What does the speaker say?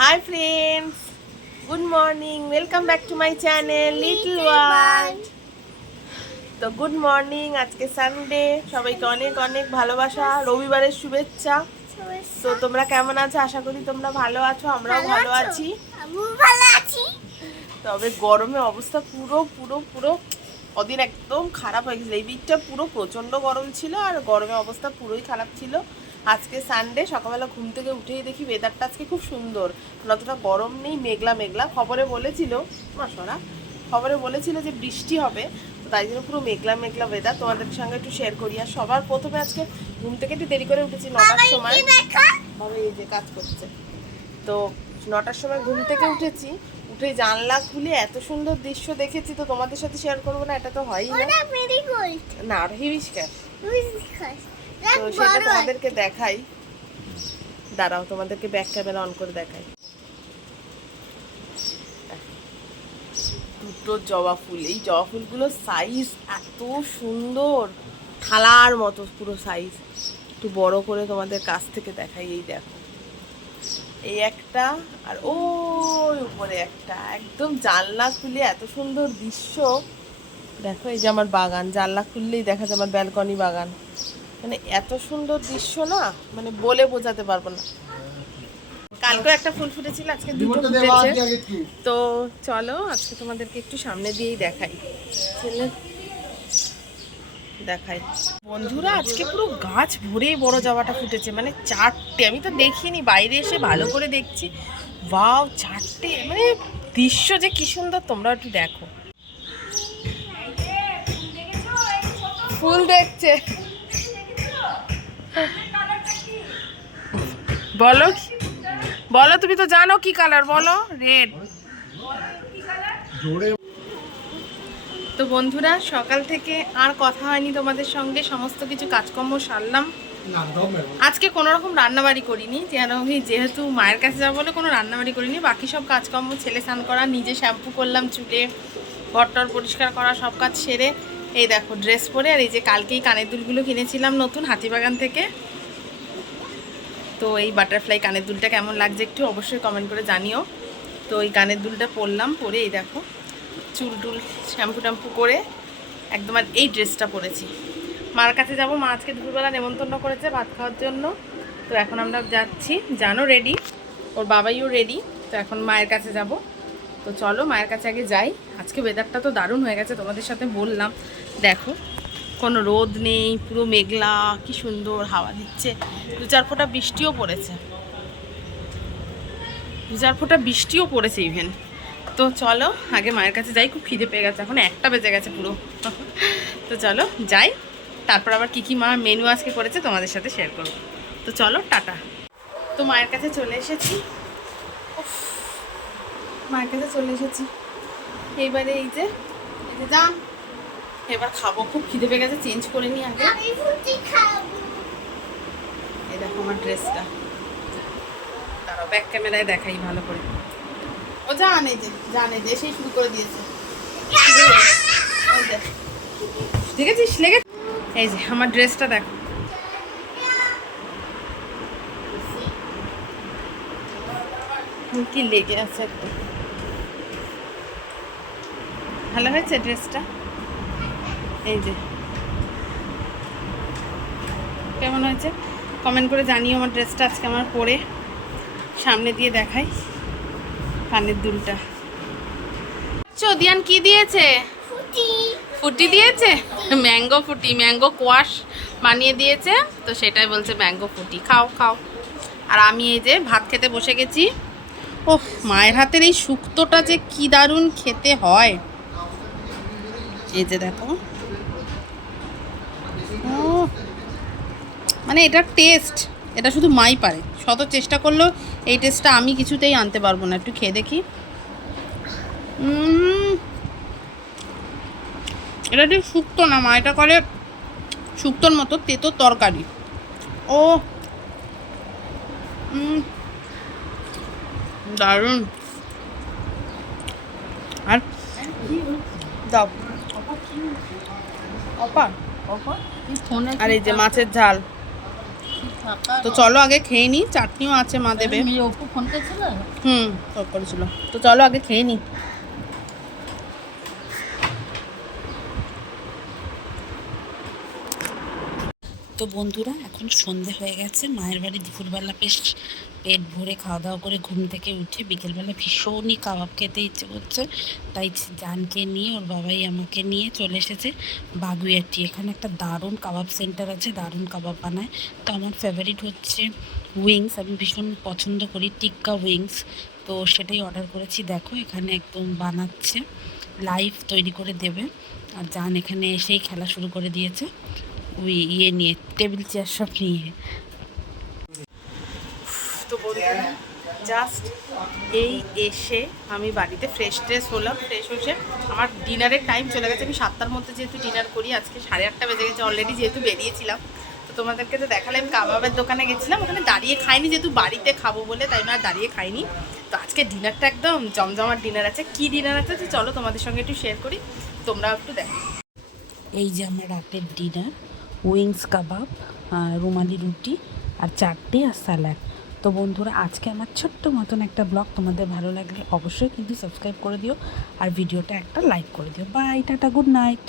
Hi friends good morning welcome back to my channel little world তো good morning আজকে Sunday সবাইকে অনেক অনেক ভালোবাসা রবিবারের শুভেচ্ছা। তো তোমরা কেমন আছো? আশা করি তোমরা ভালো আছো আমরাও ভালো আছি। তবে গরমে অবস্থা পুরো পুরো পুরো ওদিন একদম খারাপ হয়ে গেছিল এই উইকটা পুরো প্রচণ্ড গরম ছিল আর গরমে অবস্থা পুরোই খারাপ ছিল। আজকে সানডে সকালবেলা ঘুম থেকে উঠেই দেখি ওয়েদারটা আজকে খুব সুন্দর। অতটা গরম নেই মেঘলা মেঘলা। খবরে বলেছিল মশরা খবরে বলেছিল যে বৃষ্টি হবে তো তাই জন্য পুরো মেঘলা মেঘলা ওয়েদার তোমাদের সঙ্গে একটু শেয়ার করি। আর সবার প্রথমে আজকে ঘুম থেকে একটু দেরি করে উঠেছি নটার সময়। বাবা এই যে কাজ করছে। তো নটার সময় ঘুম থেকে উঠেছি উঠে জানলা খুলে এত সুন্দর দৃশ্য দেখেছি তো তোমাদের সাথে শেয়ার করব না এটা তো হয়ই না। না হিবিস্কার তো সেটা তোমাদেরকে দেখাই। দাঁড়াও তোমাদেরকে ব্যাক ক্যামেরা অন করে দেখাই। দুটো জবা ফুল। এই জবা ফুলগুলোর সাইজ এত সুন্দর। থালার মতো পুরো সাইজ একটু বড় করে তোমাদের কাছ থেকে দেখাই এই দেখো। এই একটা আর ওই উপরে একটা। একদম জানলা খুলে এত সুন্দর দৃশ্য। দেখো এই যে আমার বাগান। জানলা খুললেই দেখা যায় আমার ব্যালকনি বাগান। মানে এত সুন্দর দৃশ্য না মানে বলে বোঝাতে পারব না। কালকে একটা ফুল ফুটেছিল আজকে দুটো ফুটেছে। তো চলো আজকে তোমাদেরকে একটু সামনে দিয়েই দেখাই। ছেলে দেখাই। বন্ধুরা আজকে পুরো গাছ ভরে বড় জবাটা ফুটেছে মানে চারটে আমি তো দেখিনি বাইরে এসে ভালো করে দেখছি। বাও চারটে মানে দৃশ্য যে কি সুন্দর তোমরা একটু দেখো। ফুল দেখছে। বলো বলো, তুমি তো জানো কি কালার বলো। রেড তো বন্ধুরা, সকাল থেকে আর কথা হয়নি তোমাদের সঙ্গে, সমস্ত কিছু কাজকর্ম সারলাম। আজকে কোনো রকম রান্নাবাড়ি করিনি, যেন আমি যেহেতু মায়ের কাছে যাব বলে কোনো রান্নাবাড়ি করিনি, বাকি সব কাজকর্ম ছেলে স্নান করা, নিজে শ্যাম্পু করলাম চুলে, ঘরটর পরিষ্কার করা, সব কাজ সেরে এই দেখো ড্রেস পরে আর এই যে কালকেই কানের দুলগুলো কিনেছিলাম নতুন হাতিবাগান থেকে। তো এই বাটারফ্লাই কানের দুলটা কেমন লাগছে একটু অবশ্যই কমেন্ট করে জানিও। তো এই কানের দুলটা পরলাম, পরে এই দেখো, চুল টুল শ্যাম্পু ট্যাম্পু করে একদম আর এই ড্রেসটা পরেছি। মার কাছে যাব, মা আজকে দুপুরবেলা নেমন্তন্ন করেছে ভাত খাওয়ার জন্য। তো এখন আমরা যাচ্ছি, জানো রেডি ওর বাবাইও রেডি তো এখন মায়ের কাছে যাব। তো চলো, মায়ের কাছে আগে যাই। আজকে ওয়েদারটা তো দারুণ হয়ে গেছে, তোমাদের সাথে বললাম। দেখো, কোনো রোদ নেই, পুরো মেঘলা, কি সুন্দর হাওয়া দিচ্ছে। দু চার ফোঁটা বৃষ্টিও পড়েছে। দু চার ফোঁটা বৃষ্টিও পড়েছে ইভেন তো চলো, আগে মায়ের কাছে যাই, খুব খিদে পেয়ে গেছে, এখন একটা বেজে গেছে পুরো। তো চলো, যাই। তারপর আবার কী কী মা মেনু আজকে করেছে তোমাদের সাথে শেয়ার করব। তো চলো, টাটা। তো মায়ের কাছে চলে এসেছি। মায়ের কাছে চলে এসেছি। এইবারে এই যে এই যে যান এবার খাব। খুব খিদে পেয়ে গেছে চেঞ্জ করে নিই আগে। আমি ফুটি খাব। এই দেখো আমার ড্রেসটা। দাঁড়াও ব্যাক ক্যামেরায় দেখাই ভালো করে। ও জানে যে জানে যে সেই শুরু করে দিয়েছে। দেখ। দেখেছিস লেগে এই যে আমার ড্রেসটা দেখো। কি লেগে আছে ভালো হয়েছে ড্রেসটা? এই যে। কেমন হয়েছে? কমেন্ট করে জানিও আমার ড্রেসটা আজকে আমার পরে। সামনে দিয়ে দেখাই কানের দুলটা। দিয়ান কি দিয়েছে? ফুটি। দিয়েছে? ম্যাঙ্গো ফুটি ম্যাঙ্গো কোয়াশ বানিয়ে দিয়েছে। তো সেটাই বলছে ম্যাঙ্গো ফুটি। খাও খাও। আর আমি এই যে ভাত খেতে বসে গেছি। ওহ মায়ের হাতের এই শুক্তোটা যে কি দারুণ খেতে হয়। এই যে দেখো। মানে এটার টেস্ট এটা শুধু মাই পারে। শত চেষ্টা করলেও এই টেস্টটা আমি কিছুতেই আনতে পারব না। একটু খেয়ে দেখি। এটা ঠিক শুক্তো না মা এটা করে শুক্তোর মতো তেতো তরকারি। ও দারুণ। আর দাও। অপা? আর এই যে মাছের ঝাল। তো চলো আগে খেয়ে নিই চাটনিও আছে মা দেবে। হুম করেছিল। তো চলো আগে খেয়ে নিই তো বন্ধুরা এখন সন্ধে হয়ে গেছে মায়ের বাড়ি দুপুরবেলা বেশ পেট ভরে খাওয়া দাওয়া করে ঘুম থেকে উঠে বিকেলবেলা ভীষণই কাবাব খেতে ইচ্ছে করছে। তাই জানকে নিয়ে ওর বাবাই আমাকে নিয়ে চলে এসেছে বাগুইয়াটি এখানে একটা দারুণ কাবাব সেন্টার আছে, দারুণ কাবাব বানায়। তো আমার ফেভারিট হচ্ছে উইংস আমি ভীষণ পছন্দ করি টিক্কা উইংস তো সেটাই অর্ডার করেছি। দেখো, এখানে একদম বানাচ্ছে লাইভ তৈরি করে দেবে। আর জান এখানে এসেই খেলা শুরু করে দিয়েছে। ওই ইয়ে নিয়ে টেবিল চেয়ার সব নিয়ে। তো বন্ধুরা জাস্ট এই এসে আমি বাড়িতে ফ্রেশ ট্রেশ হলাম ফ্রেশ হয়েছে আমার ডিনারের টাইম চলে গেছে। আমি সাতটার মধ্যে যেহেতু ডিনার করি, আজকে সাড়ে আটটা বেজে গেছে অলরেডি যেহেতু বেরিয়েছিলাম। তো তোমাদেরকে তো দেখালাম, কাবাবের দোকানে গেছিলাম, ওখানে দাঁড়িয়ে খাইনি, যেহেতু বাড়িতে খাব বলে, তাই আর দাঁড়িয়ে খাইনি। তো আজকে ডিনারটা একদম জমজমার ডিনার আছে। কি ডিনার আছে? তো চলো তোমাদের সঙ্গে একটু শেয়ার করি, তোমরাও একটু দেখো। এই যে আমার রাতের ডিনার উইংস কাবাব রুমালি রুটি, আর চাটনি আর স্যালাড তো বন্ধুরা, আজকে আমার ছোট্ট মতন একটা ব্লগ তোমাদের ভালো লাগলে অবশ্যই কিন্তু সাবস্ক্রাইব করে দিও আর ভিডিওটা একটা লাইক করে দিও। Bye, tata, good night.